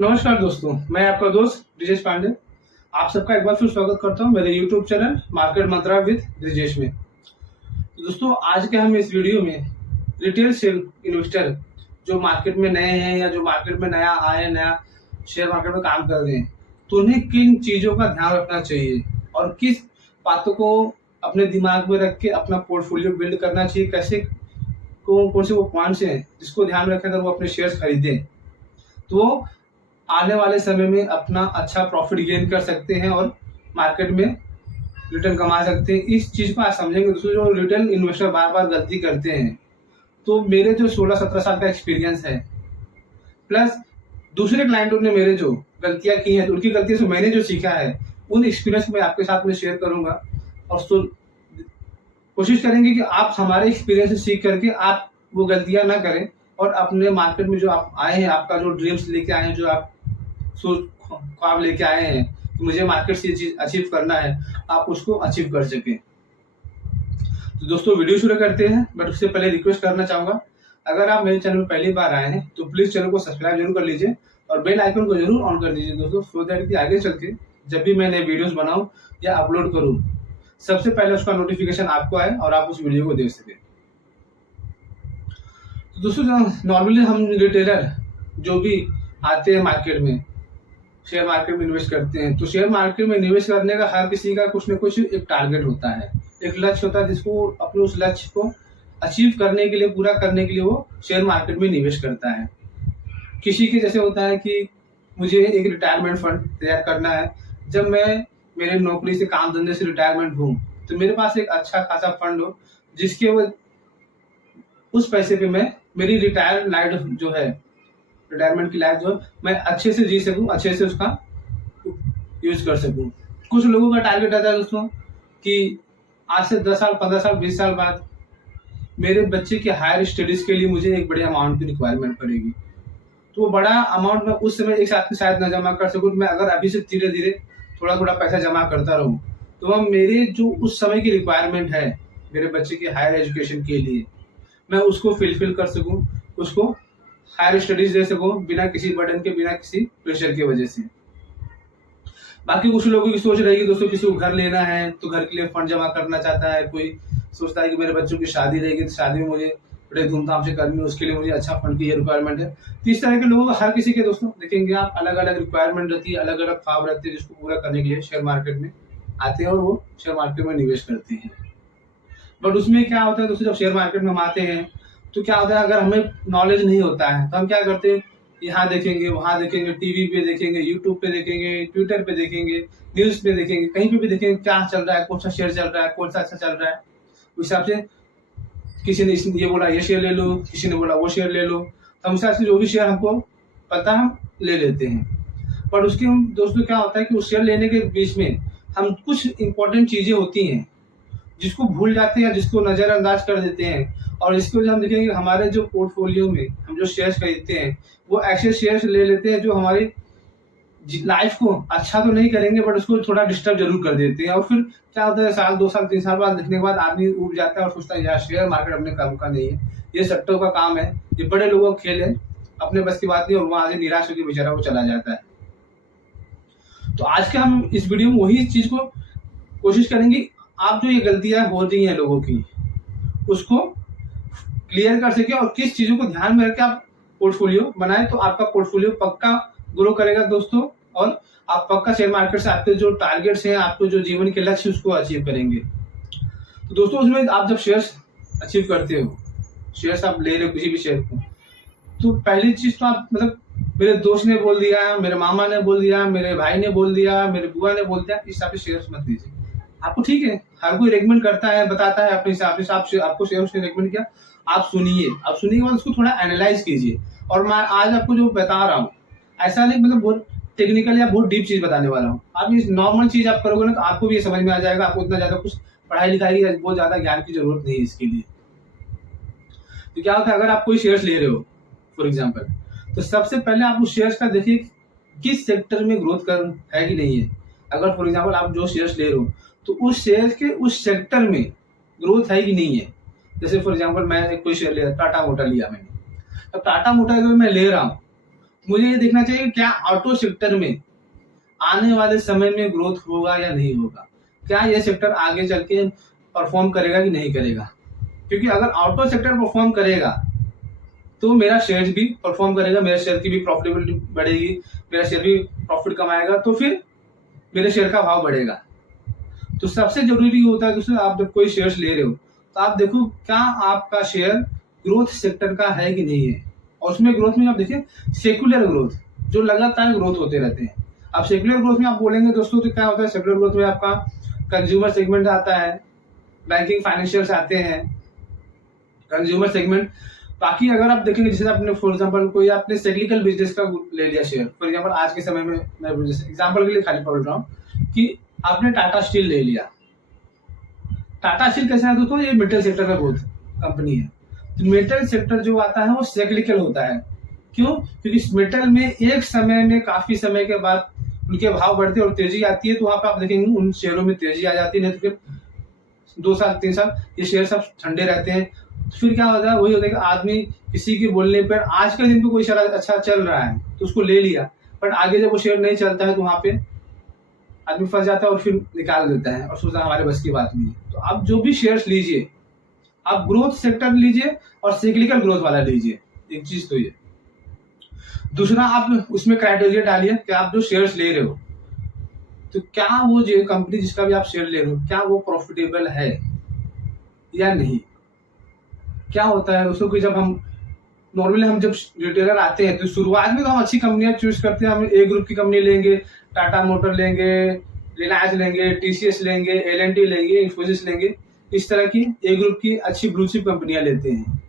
नमस्कार दोस्तों, मैं आपका दोस्त ब्रिजेश पांडे। आप सबका एक बार फिर स्वागत करता हूं मेरे YouTube channel market Mantra with Brijesh में। तो दोस्तों, आज के हम इस वीडियो में रिटेल शेयर इन्वेस्टर जो मार्केट में नए हैं या जो मार्केट में नया आए, नया शेयर मार्केट में काम कर रहे हैं, तो उन्हें किन चीज़ों का ध्यान रखना चाहिए और किस बातों को अपने दिमाग में रख के अपना पोर्टफोलियो बिल्ड करना चाहिए, कैसे कौन से वो पॉइंट्स हैं जिसको ध्यान में रखकर वो अपने शेयर्स खरीदें, तो वो आने वाले समय में अपना अच्छा प्रॉफिट गेन कर सकते हैं और मार्केट में रिटर्न कमा सकते हैं। इस चीज़ को आज समझेंगे दोस्तों। जो रिटेल इन्वेस्टर बार बार गलती करते हैं, तो मेरे जो 16-17 साल का एक्सपीरियंस है, प्लस दूसरे क्लाइंटों ने मेरे जो गलतियां की हैं, तो उनकी गलतियों से मैंने जो सीखा है, उन एक्सपीरियंस में आपके साथ में शेयर करूंगा। और कोशिश करेंगे कि आप हमारे एक्सपीरियंस से सीख करके आप वो गलतियां ना करें और अपने मार्केट में जो आप आए हैं, आपका जो ड्रीम्स लेके आए हैं, जो आप सोच ख्वाब लेके आए हैं कि मुझे मार्केट से ये चीज अचीव करना है, आप उसको अचीव कर सकें। तो दोस्तों, वीडियो शुरू करते हैं, बट उससे पहले रिक्वेस्ट करना चाहूंगा, अगर आप मेरे चैनल में पहली बार आए हैं तो प्लीज चैनल को सब्सक्राइब जरूर कर लीजिए और बेल आइकन को जरूर ऑन कर दीजिए दोस्तों, सो दैट कि आगे चल के जब भी मैं नए वीडियोस बनाऊं या अपलोड करूं, सबसे पहले उसका नोटिफिकेशन आपको आए और आप उस वीडियो को देख सकें। तो दोस्तों, नॉर्मली हम रिटेलर जो भी आते हैं मार्केट में, शेयर मार्केट में इन्वेस्ट करते हैं, तो शेयर मार्केट में इन्वेस्ट करने का हर किसी का कुछ न कुछ एक टारगेट होता है, एक लक्ष्य होता है, जिसको अपने उस लक्ष्य को अचीव करने के लिए, पूरा करने के लिए वो शेयर मार्केट में निवेश करता है। किसी के जैसे होता है कि मुझे एक रिटायरमेंट फंड तैयार करना है। जब मैं मेरे नौकरी से, काम धंधे से रिटायरमेंट हूँ, तो मेरे पास एक अच्छा खासा फंड हो, जिसके वो उस पैसे पे मैं मेरी रिटायर लाइफ जो है, रिटायरमेंट की लाइफ जो मैं अच्छे से जी सकूं, अच्छे से उसका यूज कर सकूं। कुछ लोगों का टारगेट रहता है दोस्तों कि आज से 10 साल, 15 साल, 20 साल बाद मेरे बच्चे के हायर स्टडीज के लिए मुझे एक बड़े अमाउंट की रिक्वायरमेंट पड़ेगी। तो वो बड़ा अमाउंट मैं उस समय एक साथ में शायद ना जमा कर सकूं। मैं अगर अभी से धीरे धीरे थोड़ा थोड़ा पैसा जमा करता रहूं, तो वह मेरे जो उस समय की रिक्वायरमेंट है मेरे बच्चे के हायर एजुकेशन के लिए, मैं उसको फिलफिल कर सकूं, उसको हायर स्टडीज दे सकूं बिना किसी बर्डन के, बिना किसी प्रेशर की वजह से। बाकी कुछ लोगों की सोच रहेगी दोस्तों, किसी को घर लेना है तो घर के लिए फंड जमा करना चाहता है, कोई सोचता है कि मेरे बच्चों की शादी रहेगी तो शादी में मुझे बड़े धूमधाम से करनी है, उसके लिए मुझे अच्छा फंड की रिक्वायरमेंट है। तो इस तरह के लोगों को, हर किसी के दोस्तों देखेंगे आप, अलग अलग रिक्वायरमेंट रहती है, अलग अलग ख्वाब रहते हैं, जिसको पूरा करने के लिए शेयर मार्केट में आते हैं और वो शेयर मार्केट में निवेश करते हैं। बट उसमें क्या होता है दोस्तों, जब शेयर मार्केट में हम आते हैं तो क्या होता है, अगर हमें नॉलेज नहीं होता है तो हम क्या करते हैं, यहाँ देखेंगे, वहां देखेंगे, टीवी पे देखेंगे, यूट्यूब पे देखेंगे, ट्विटर पे देखेंगे, न्यूज पे देखेंगे, कहीं पे भी देखेंगे क्या चल रहा है, कौन सा शेयर चल रहा है, कौन सा अच्छा चल रहा है। उस हिसाब से किसी ने ये बोला ये शेयर ले लो, किसी ने बोला वो शेयर ले लो, तो हम हिसाब से जो भी शेयर हमको पता हम ले लेते हैं। पर उसके हम दोस्तों क्या होता है कि उस शेयर लेने के बीच में हम कुछ इंपॉर्टेंट चीजें होती हैं जिसको भूल जाते हैं, जिसको नजरअंदाज कर देते हैं। और इसकी वजह हम देखेंगे हमारे जो पोर्टफोलियो में हम जो शेयर्स खरीदते हैं, वो ऐसे शेयर्स ले लेते हैं जो हमारी लाइफ को अच्छा तो नहीं करेंगे, बट उसको थोड़ा डिस्टर्ब जरूर कर देते हैं। और फिर क्या होता है, साल, 2 साल, 3 साल बाद देखने के बाद आदमी उब जाता है और सोचता है यार, शेयर मार्केट अपने काम का नहीं है, ये सट्टों का काम है, ये बड़े लोगों का खेल है, अपने बस की बात नहीं। और वहां से निराश होकर बेचारा वो चला जाता है। तो आज के हम इस वीडियो में वही चीज को कोशिश करेंगे, आप जो ये गलतियां हो रही हैं लोगों की, उसको क्लियर कर सके और किस चीजों को ध्यान में रखकर आप पोर्टफोलियो बनाए, तो आपका पोर्टफोलियो पक्का ग्रो करेगा दोस्तों। और आप पक्का शेयर मार्केट से आपके जो टारगेट्स हैं, आपको जो जीवन के लक्ष्य, उसको अचीव करेंगे। तो दोस्तों, उसमें आप जब शेयर्स अचीव करते हो, शेयर्स आप ले रहे हो किसी भी शेयर को, तो पहली चीज तो आप मतलब, मेरे दोस्त ने बोल दिया, मेरे मामा ने बोल दिया, मेरे भाई ने बोल दिया, मेरे बुआ ने बोल दिया, इस हिसाब से शेयर्स मत लीजिए। आपको ठीक है, हर कोई रेकमेंड करता है, बताता है अपने हिसाब से, आपको शेयर उसने रेकमेंड किया, आप सुनिए, आप सुनिए के बाद उसको थोड़ा एनालाइज कीजिए। और मैं आज आपको जो बता रहा हूँ, ऐसा नहीं मतलब बहुत टेक्निकल या बहुत डीप चीज बताने वाला हूँ। आप ये नॉर्मल चीज आप करोगे ना, तो आपको भी ये समझ में आ जाएगा। आपको इतना ज्यादा कुछ पढ़ाई लिखाई की, बहुत ज्यादा ज्ञान की जरूरत नहीं है इसके लिए। तो क्या होता है, अगर आप कोई शेयर्स ले रहे हो फॉर एग्जाम्पल, तो सबसे पहले आप उस शेयर्स का देखिए किस सेक्टर में ग्रोथ कर है कि नहीं है। अगर फॉर एग्जाम्पल आप जो शेयर्स ले रहे हो, तो उस शेयर के उस सेक्टर में ग्रोथ है कि नहीं है। जैसे फॉर एग्जाम्पल मैं कोई शेयर लिया, टाटा मोटर लिया मैंने। अब टाटा मोटर अगर मैं ले रहा हूँ, मुझे ये देखना चाहिए क्या ऑटो सेक्टर में आने वाले समय में ग्रोथ होगा या नहीं होगा, क्या ये सेक्टर आगे चल के परफॉर्म करेगा कि नहीं करेगा। क्योंकि अगर ऑटो सेक्टर परफॉर्म करेगा तो मेरा शेयर भी परफॉर्म करेगा, मेरे शेयर की भी प्रॉफिटेबिलिटी बढ़ेगी, मेरा शेयर भी प्रॉफिट कमाएगा, तो फिर मेरे शेयर का भाव बढ़ेगा। तो सबसे जरूरी होता है कि आप जब कोई शेयर्स ले रहे हो तो आप देखो क्या आपका शेयर ग्रोथ सेक्टर का है कि नहीं है। और उसमें ग्रोथ में आप देखिए सेक्युलर ग्रोथ, जो लगातार ग्रोथ होते रहते हैं। अब सेक्युलर ग्रोथ में आप बोलेंगे दोस्तों तो क्या होता है, सेक्युलर ग्रोथ में आपका कंज्यूमर सेगमेंट आता है, बैंकिंग फाइनेंशियल्स आते हैं, कंज्यूमर सेगमेंट। बाकी अगर आप देखेंगे जैसे आपने फॉर एग्जांपल कोई आपने साइक्लिकल बिजनेस का ले लिया शेयर, फॉर एग्जांपल आज के समय में मैं एग्जांपल के लिए खाली बोल रहा हूँ कि आपने टाटा स्टील ले लिया। टाटा स्टील कैसा है दोस्तों, ये मेटल सेक्टर का बहुत कंपनी है। तो मेटल सेक्टर जो आता है वो साइक्लिकल होता है। क्यों? क्योंकि मेटल में एक समय में काफी समय के बाद उनके भाव बढ़ते और तेजी आती है, तो वहां पे आप देखेंगे उन शेयरों में तेजी आ जाती है, नहीं तो फिर 2 साल 3 साल ये शेयर सब ठंडे रहते हैं। फिर क्या होता है, वही होता है कि आदमी किसी के बोलने पर आज के दिन पे कोई शेयर अच्छा चल रहा है तो उसको ले लिया, बट आगे जब वो शेयर नहीं चलता है तो वहां पे आदमी फंस जाता है और फिर निकाल देता है और सोचता है हमारे बस की बात नहीं है। तो आप जो भी शेयर्स लीजिए, आप ग्रोथ सेक्टर लीजिए और साइक्लिकल ग्रोथ वाला लीजिए, एक चीज तो ये। दूसरा, आप उसमें क्राइटेरिया डालिए कि आप जो शेयर्स ले रहे हो तो क्या वो जो कंपनी जिसका भी आप शेयर ले रहे हो क्या वो प्रॉफिटेबल है या नहीं। क्या होता है दोस्तों कि जब हम नॉर्मली हम जब रिटेलर आते हैं तो शुरुआत में तो हम अच्छी कंपनियां चूज करते हैं, हम ए ग्रुप की कंपनी लेंगे, टाटा मोटर लेंगे, रिलायंस लेंगे, टीसीएस लेंगे, एल&टी लेंगे, इंफोसिस लेंगे, इस तरह की ए ग्रुप की अच्छी ब्लू चिप कंपनियां लेते हैं।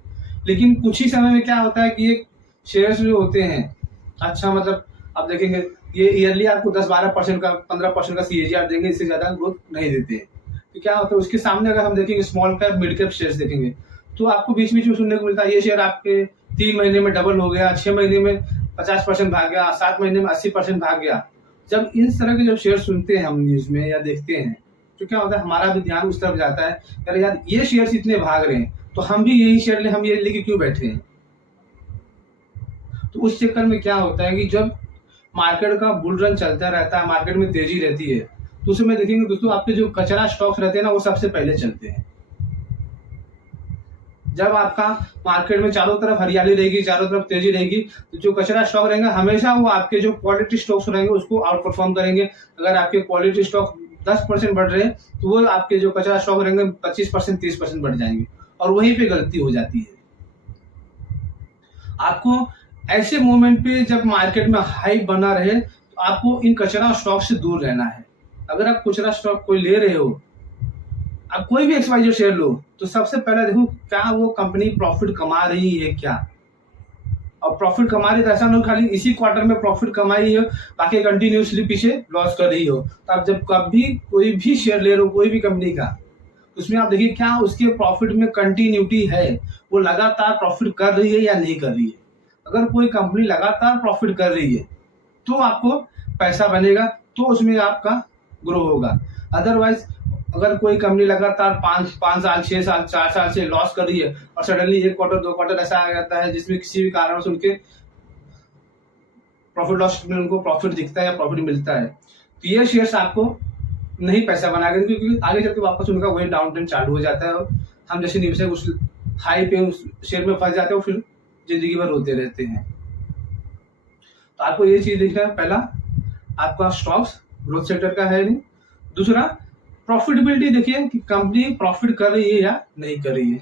लेकिन कुछ ही समय में क्या होता है कि ये शेयर्स जो होते हैं अच्छा मतलब आप देखेंगे ये ईयरली आपको 10-12% का 15% का CAGR देंगे, इससे ज्यादा ग्रोथ नहीं देते हैं। तो क्या होता है उसके सामने अगर हम देखेंगे small cap mid cap shares देखेंगे तो आपको बीच बीच में सुनने को मिलता है ये शेयर आपके 3 महीने में डबल हो गया, 6 महीने में 50% भाग गया, 7 महीने में 80% भाग गया। जब इस तरह के जब शेयर सुनते हैं हम न्यूज में या देखते हैं तो क्या होता है हमारा भी ध्यान उस तरफ जाता है, अरे यार ये शेयर इतने भाग रहे हैं तो हम भी यही शेयर ले, हम ये लेके क्यों बैठे हैं। तो उस चक्कर में क्या होता है कि जब मार्केट का बुल रन चलता रहता है, मार्केट में तेजी रहती है, तो उसमें देखेंगे दोस्तों आपके जो कचरा स्टॉक्स रहते हैं ना वो सबसे पहले चलते हैं। जब आपका मार्केट में चारों तरफ हरियाली रहेगी, चारों तरफ तेजी रहेगी, तो जो कचरा स्टॉक रहेंगे हमेशा वो आपके जो क्वालिटी स्टॉक्स रहेंगे उसको आउट परफॉर्म करेंगे। अगर आपके क्वालिटी स्टॉक 10% बढ़ रहे हैं तो वो आपके जो कचरा स्टॉक रहेंगे 25% 30% बढ़ जाएंगे, और वहीं पे गलती हो जाती है। आपको ऐसे मोमेंट पे जब मार्केट में हाइप बना रहे तो आपको इन कचरा स्टॉक से दूर रहना है। अगर आप कचरा स्टॉक कोई ले रहे हो, आप कोई भी XYZ शेयर लो तो सबसे पहले देखो क्या वो कंपनी प्रॉफिट कमा रही है क्या। और प्रॉफिट कमा रही है तो ऐसा ना खाली इसी क्वार्टर में प्रॉफिट कमाई है बाकी कंटिन्यूसली पीछे लॉस कर रही हो। तो आप जब कभी कोई भी शेयर ले रहे हो कोई भी कंपनी का, उसमें आप देखिए क्या उसके प्रॉफिट में कंटिन्यूटी है, वो लगातार प्रॉफिट कर रही है या नहीं कर रही है। अगर कोई कंपनी लगातार प्रॉफिट कर रही है तो आपको पैसा बनेगा, तो उसमें आपका ग्रो होगा। अदरवाइज अगर कोई कंपनी लगातार 5 साल 6 साल 4 साल से लॉस कर रही है और सडनली 1 क्वार्टर 2 क्वार्टर ऐसा आ जाता है जिसमें किसी भी कारण से उनके प्रॉफिट लॉस में उनको प्रॉफिट दिखता है या प्रॉफिट मिलता है, तो ये शेयर्स आपको नहीं पैसा बनाएगा, क्योंकि आगे चल के वापस उनका वही डाउन ट्रेंड चालू हो जाता है और हम जैसे निवेशक उस हाई पे उस शेयर में फंस जाते हैं और फिर जिंदगी भर रोते रहते हैं। तो आपको ये चीज देखना है, पहला आपका स्टॉक्स ग्रोथ सेक्टर का है नहीं। दूसरा, प्रॉफिटेबिलिटी देखिए कि कंपनी प्रॉफिट कर रही है या नहीं कर रही है।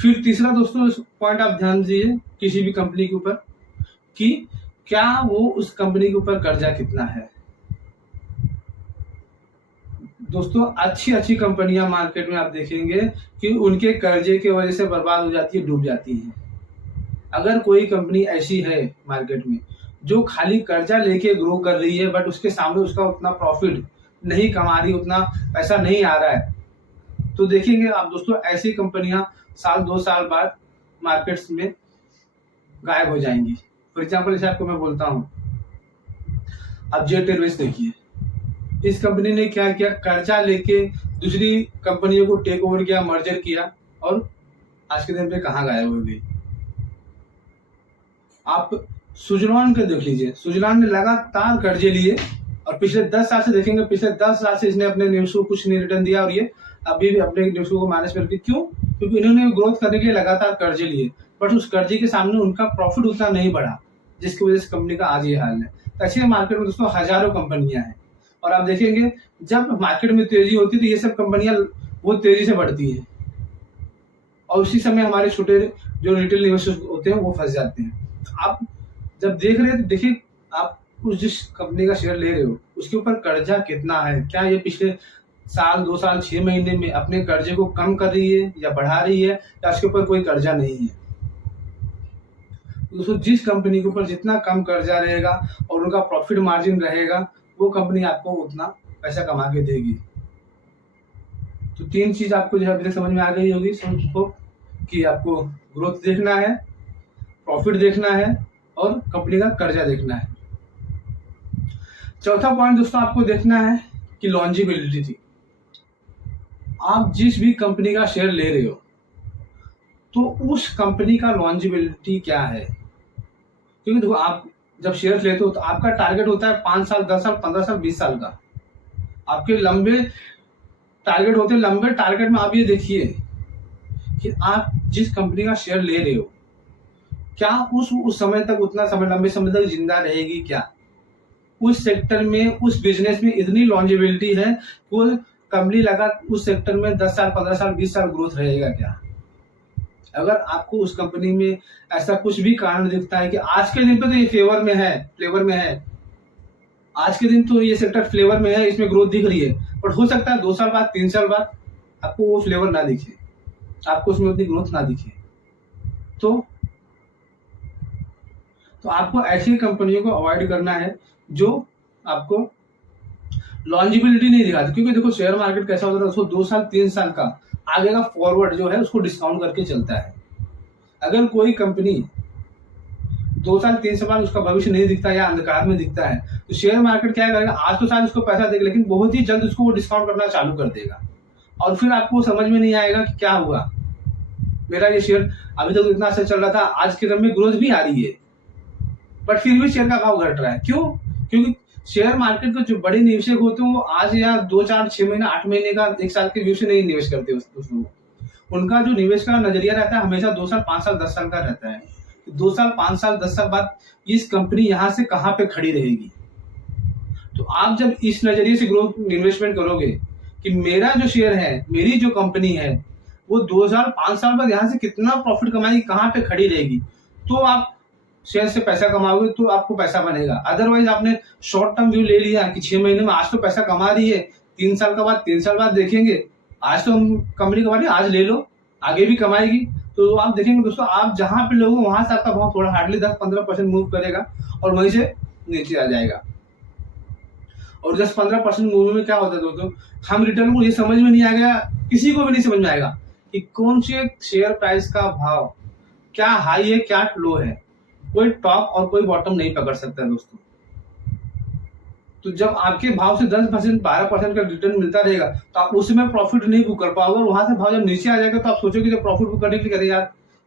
फिर तीसरा दोस्तों पॉइंट आप ध्यान दीजिए किसी भी कंपनी के ऊपर कि क्या वो उस कंपनी के ऊपर कर्जा कितना है। दोस्तों अच्छी अच्छी कंपनियां मार्केट में आप देखेंगे कि उनके कर्जे की वजह से बर्बाद हो जाती है, डूब जाती है। अगर कोई कंपनी ऐसी है मार्केट में जो खाली कर्जा लेके ग्रो कर रही है बट उसके सामने उसका उतना प्रॉफिट नहीं कमा रही, उतना पैसा नहीं आ रहा है, तो देखेंगे आप दोस्तों ऐसी कंपनियां साल 2 साल बाद मार्केट्स में गायब हो जाएंगी। फॉर एग्जाम्पल जैसे आपको मैं बोलता हूँ, अब जेट एयरवेज देखिए, इस कंपनी ने क्या किया, कर्जा लेके दूसरी कंपनियों को टेक ओवर किया, मर्जर किया, और आज के दिन पे कहाँ गायब हो गई। आप सुजलॉन के देख लीजिए, सुजलॉन ने लगातार कर्जे लिए और पिछले 10 साल से देखेंगे, पिछले 10 साल से इसने अपने निवेश को कुछ नहीं रिटर्न दिया और ये अभी भी अपने निवेश को माइनस में रखी। क्यों? क्योंकि इन्होंने ग्रोथ करने के लिए लगातार कर्जे लिए, बट उस कर्जे के सामने उनका प्रॉफिट उतना नहीं बढ़ा, जिसकी वजह से कंपनी का आज ये हाल है। तो ऐसे मार्केट में दोस्तों हजारों कंपनियां हैं और आप देखेंगे जब मार्केट में तेजी होती है तो ये सब कंपनियां बहुत तेजी से बढ़ती हैं और उसी समय हमारे छोटे जो रिटेल इन्वेस्टर्स होते हैं वो फंस जाते हैं। आप जब देख रहे हैं तो देखिए, आप उस जिस कंपनी का शेयर ले रहे हो उसके ऊपर कर्जा कितना है, क्या ये पिछले साल 2 साल 6 महीने में अपने कर्जे को कम कर रही है या बढ़ा रही है, या उसके ऊपर कोई कर्जा नहीं है। दोस्तों जिस कंपनी के ऊपर जितना कम कर्जा रहेगा और उनका प्रॉफिट मार्जिन रहेगा वो कंपनी आपको उतना पैसा कमा के देगी। तो 3 चीज आपको जो है अभी तक समझ में आ गई होगी सबको, कि आपको ग्रोथ देखना है, प्रॉफिट देखना है और कंपनी का कर्जा देखना है। चौथा पॉइंट दोस्तों आपको देखना है कि लॉन्जिबिलिटी थी। आप जिस भी कंपनी का शेयर ले रहे हो तो उस कंपनी का लॉन्जिबिलिटी क्या है, क्योंकि देखो आप जब शेयर लेते हो तो आपका टारगेट होता है 5 साल 10 साल 15 साल 20 साल का, आपके लंबे टारगेट होते हैं। लंबे टारगेट में आप ये देखिए कि आप जिस कंपनी का शेयर ले रहे हो क्या उस समय तक, उतना समय लंबे समय तक जिंदा रहेगी क्या, उस सेक्टर में उस बिजनेस में इतनी लॉन्जिबिलिटी है, वो कंपनी लगा उस सेक्टर में 10 साल 15 साल 20 साल ग्रोथ रहेगा क्या। अगर आपको उस कंपनी में ऐसा कुछ भी कारण दिखता है कि आज के दिन पे तो ये फ्लेवर में है, आज के दिन तो ये सेक्टर फ्लेवर में है, इसमें ग्रोथ दिख रही है, बट हो सकता है 2 साल बाद 3 साल बाद आपको वो फ्लेवर ना दिखे, आपको उसमें उतनी ग्रोथ ना दिखे, तो आपको ऐसी कंपनियों को अवॉइड करना है जो आपको लॉन्जिबिलिटी नहीं दिखाती। क्योंकि देखो शेयर मार्केट कैसा होता है, उसको 2 साल 3 साल का आगे का फॉरवर्ड जो है उसको डिस्काउंट करके चलता है। अगर कोई कंपनी 2 साल 3 साल बाद उसका भविष्य नहीं दिखता या अंधकार में दिखता है तो शेयर मार्केट क्या करेगा, आज तो शायद उसको पैसा देगा लेकिन बहुत ही जल्द उसको वो डिस्काउंट करना चालू कर देगा और फिर आपको समझ में नहीं आएगा कि क्या हुआ, मेरा ये शेयर अभी तक तो इतना अच्छा चल रहा था, आज के दम में ग्रोथ भी आ रही है बट फिर भी शेयर का भाव घट रहा है। क्यों? क्योंकि शेयर मार्केट के जो बड़े निवेशक होते हैं वो आज या 2 4 6 महीना 8 महीने का 1 साल के व्यू से नहीं निवेश करते उस लोग। उनका जो निवेश का नजरिया रहता है हमेशा 2 साल 5 साल 10 साल का रहता है। 2 साल 5 साल 10 साल बाद इस कंपनी यहाँ से कहाँ पे खड़ी रहेगी। तो आप जब इस नजरिए से ग्रोथ इन्वेस्टमेंट करोगे कि मेरा जो शेयर है, मेरी जो कंपनी है वो 2 साल 5 साल बाद यहाँ से कितना प्रॉफिट कमाएगी, कहाँ पे खड़ी रहेगी, तो आप शेयर से पैसा कमाओगे तो आपको पैसा बनेगा। अदरवाइज आपने शॉर्ट टर्म व्यू ले लिया कि 6 महीने में आज तो पैसा कमा रही है, 3 साल बाद देखेंगे, आज तो हम कंपनी कमा रही है, आज ले लो आगे भी कमाएगी। तो आप देखेंगे दोस्तों, आप जहां पे लोगे वहां से आपका भाव थोड़ा हार्डली 10-15% मूव करेगा और वहीं से नीचे आ जाएगा। और 10-15% मूव में क्या होता है दोस्तों, हम रिटर्न को ये समझ में नहीं आएगा, किसी को भी नहीं समझ में आएगा कि कौन से शेयर प्राइस का भाव क्या हाई है क्या लो है। कोई टॉप और कोई बॉटम नहीं पकड़ सकता दोस्तों। तो जब आपके भाव से 10% 12% का रिटर्न मिलता रहेगा तो आप उसमें प्रॉफिट नहीं बुक कर पाओगे, और वहां से भाव जब नीचे आ जाएगा तो आप सोचोगे जब प्रॉफिट बुक करने के लिए करें यार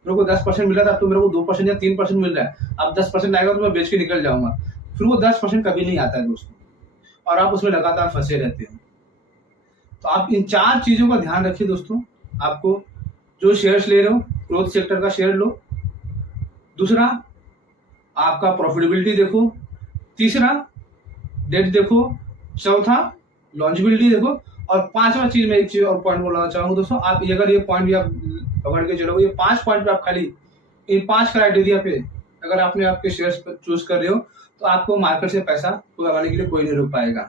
मेरे को 10% मिल रहा था, अब तो मेरे को 2% या 3% मिल रहा है, अब 10% आएगा तो मैं बेच के निकल जाऊंगा। फिर वो 10% कभी नहीं आता है दोस्तों और आप उसमें लगातार फंसे रहते हो। तो आप इन 4 चीजों का ध्यान रखिए दोस्तों। आपको जो शेयर्स ले रहे हो ग्रोथ सेक्टर का शेयर लो, दूसरा आपका प्रॉफिटेबिलिटी देखो, तीसरा डेट देखो, चौथा लॉन्जिबिलिटी देखो, और 5वां चीज मैं एक चीज और पॉइंट बोलना चाहूंगा दोस्तों। आप अगर ये पॉइंट भी आप पकड़ के चलोगे, ये 5 पॉइंट पे आप खाली इन 5 क्राइटेरिया पे अगर आपने आपके शेयर्स चूज कर रहे हो तो आपको मार्केट से पैसा कमाने के लिए कोई नहीं रोक पाएगा।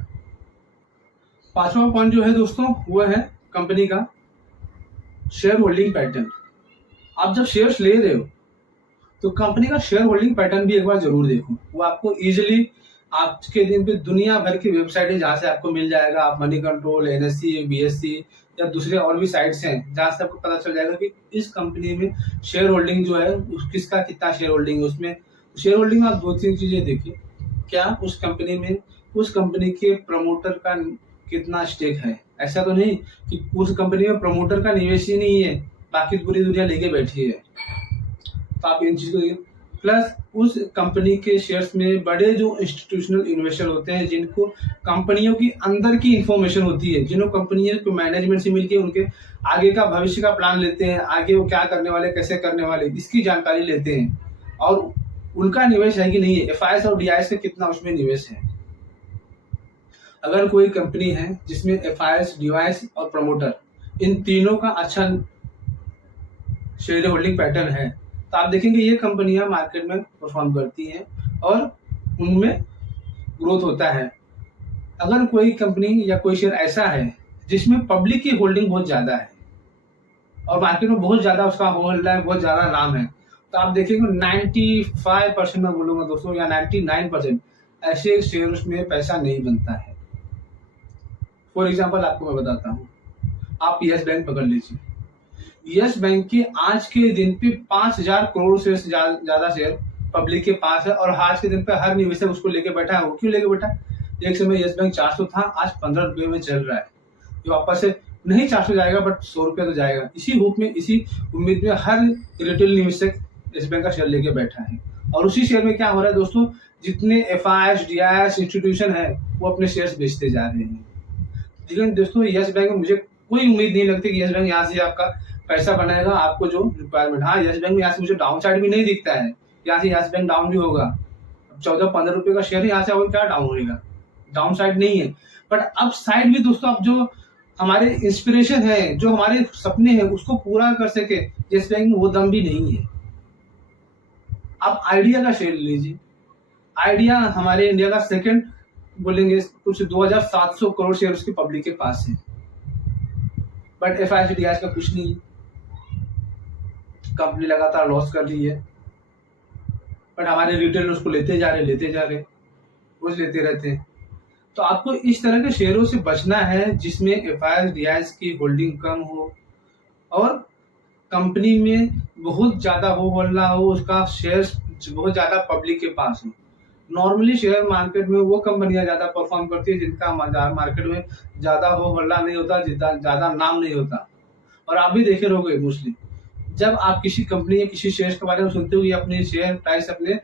5वां पॉइंट जो है दोस्तों वो है कंपनी का शेयर होल्डिंग पैटर्न। आप जब शेयर्स ले रहे हो तो कंपनी का शेयर होल्डिंग पैटर्न भी एक बार जरूर देखो। वो आपको इजीली आज के दिन पे दुनिया भर की वेबसाइट है जहाँ से आपको मिल जाएगा। आप मनी कंट्रोल, एनएससी, बीएससी या दूसरे और भी साइट्स हैं जहाँ से आपको पता चल जाएगा कि इस कंपनी में शेयर होल्डिंग जो है किसका कितना शेयर होल्डिंग है। उसमें शेयर होल्डिंग में आप 2-3 चीजें देखिए, क्या उस कंपनी में उस कंपनी के प्रमोटर का कितना स्टेक है। ऐसा तो नहीं कि उस कंपनी में प्रमोटर का निवेश ही नहीं है, बाकी पूरी दुनिया लेके बैठी है। तो आप इन चीज को देखिए। प्लस उस कंपनी के शेयर्स में बड़े जो इंस्टीट्यूशनल इन्वेस्टर होते हैं, जिनको कंपनियों की अंदर की इंफॉर्मेशन होती है, जिन्होंने कंपनियों के मैनेजमेंट से मिलकर उनके आगे का भविष्य का प्लान लेते हैं, आगे वो क्या करने वाले, कैसे करने वाले, इसकी जानकारी लेते हैं और उनका निवेश है कि नहीं है, एफआईएस और डीआईएस का कितना उसमें निवेश है। अगर कोई कंपनी है जिसमें एफआईएस, डीआईएस और प्रमोटर इन तीनों का अच्छा शेयर होल्डिंग पैटर्न है, तो आप देखेंगे ये कंपनियां मार्केट में परफॉर्म करती हैं और उनमें ग्रोथ होता है। अगर कोई कंपनी या कोई शेयर ऐसा है जिसमें पब्लिक की होल्डिंग बहुत ज़्यादा है और मार्केट में बहुत ज़्यादा उसका होल्ड है, बहुत ज़्यादा नाम है, तो आप देखेंगे 95% मैं बोलूँगा दोस्तों, या 99% ऐसे शेयर में पैसा नहीं बनता है। फॉर एग्जाम्पल आपको मैं बताता हूँ, आप यस बैंक पकड़ लीजिए। यस बैंक के आज के दिन पे 5,000 करोड़ से ज्यादा शेयर पब्लिक के पास है और आज के दिन पे हर निवेशक उसको लेके बैठा है। वो क्यों लेके बैठा है? एक समय यस बैंक 400 था, आज 15 रुपये में चल रहा है। जो वापस से नहीं 400 जाएगा, बट 100 रुपये तो जाएगा। इसी होप में, इसी उम्मीद में हर रिटेल निवेशक यस बैंक का शेयर लेके बैठा है। और उसी शेयर में क्या हो रहा है दोस्तों, जितने एफआईएस, डीआईएस इंस्टीट्यूशन है वो अपने शेयर्स बेचते जा रहे हैं। लेकिन दोस्तों यस बैंक में मुझे कोई उम्मीद नहीं लगती कि यस बैंक यहाँ से आपका पैसा बनाएगा, आपको जो रिक्वायरमेंट। हाँ, यस बैंक में यहाँ से मुझे डाउन साइड भी नहीं दिखता है, यहाँ से यस बैंक डाउन भी होगा। 14-15 रुपए का शेयर है, यहाँ से और क्या डाउन होगा, डाउन साइड नहीं है। बट अप साइड भी दोस्तों, अब जो हमारे इंस्पिरेशन है, जो हमारे सपने हैं, उसको पूरा कर सके यस बैंक में वो दम भी नहीं है। आप आइडिया का शेयर लीजिए। आइडिया हमारे इंडिया का सेकंड बोलेंगे, कुछ 2,700 करोड़ शेयर उसके पब्लिक के पास है, बट एफआईएस, डीआईएस का कुछ नहीं है। कंपनी लगातार लॉस कर रही है, बट हमारे रिटेलर उसको लेते जा रहे, रोज लेते रहते हैं। तो आपको इस तरह के शेयरों से बचना है जिसमें एफआईएस, डीआईएस की होल्डिंग कम हो और कंपनी में बहुत ज्यादा हो होल्डा हो, उसका शेयर्स बहुत ज्यादा पब्लिक के पास हो। नॉर्मली शेयर मार्केट में वो कंपनियां ज्यादा परफॉर्म करती है जिनका मार्केट में ज्यादा हो होल्डा नहीं होता, ज्यादा नाम नहीं होता। और आप भी देखे रहोगे मोस्टली, जब आप किसी कंपनी या किसी शेयर के बारे में सुनते हो कि अपने शेयर प्राइस अपने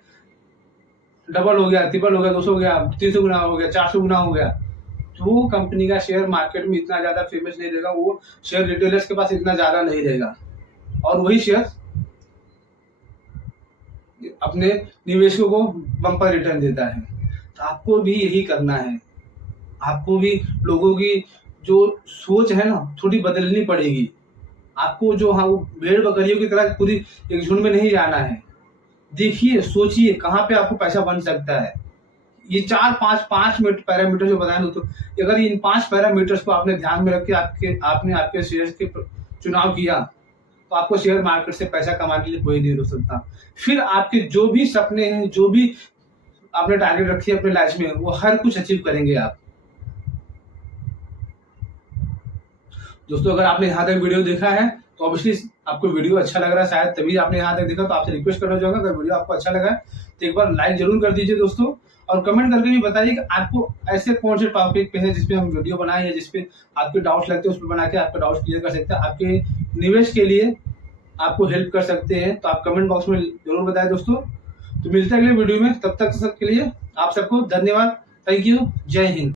डबल हो गया, ट्रिपल हो गया, 200 हो गया, 300 गुना हो गया, 400 गुना हो गया, तो वो कंपनी का शेयर मार्केट में इतना ज्यादा फेमस नहीं रहेगा, वो शेयर रिटेलर्स के पास इतना ज्यादा नहीं रहेगा और वही शेयर अपने निवेशकों को बम्पर रिटर्न देता है। तो आपको भी यही करना है, आपको भी लोगों की जो सोच है ना थोड़ी बदलनी पड़ेगी। आपको जो हाँ वो भेड़ बकरियों की तरह पूरी एक झुंड में नहीं जाना है। देखिए, सोचिए कहाँ पे आपको पैसा बन सकता है। ये 4-5 मिनट पैरामीटर जो बताए दोस्तों, अगर इन 5 पैरामीटर्स को आपने ध्यान में रख के आपने आपके शेयर के चुनाव किया, तो आपको शेयर मार्केट से पैसा कमाने के लिए कोई नहीं रोक सकता। फिर आपके जो भी सपने हैं, जो भी आपने टारगेट रखी है अपने लाइफ में, वो हर कुछ अचीव करेंगे आप। दोस्तों, अगर आपने यहाँ तक वीडियो देखा है तो ऑब्वियसली आपको वीडियो अच्छा लग रहा है, शायद तभी आपने यहाँ तक देखा। तो आपसे रिक्वेस्ट करना चाहूंगा, अगर वीडियो आपको अच्छा लगा है तो एक बार लाइक जरूर कर दीजिए दोस्तों, और कमेंट करके भी बताइए कि आपको ऐसे कौन से टॉपिक पे है जिसपे हम वीडियो बनाए या जिसपे आपके डाउट्स लगते हैं, उस पर बना के आपके डाउट्स क्लियर कर सकते हैं, आपके निवेश के लिए आपको हेल्प कर सकते हैं। तो आप कमेंट बॉक्स में जरूर बताएं दोस्तों। तो मिलते हैं अगले वीडियो में, तब तक सबके लिए आप सबको धन्यवाद। Thank you. जय हिंद।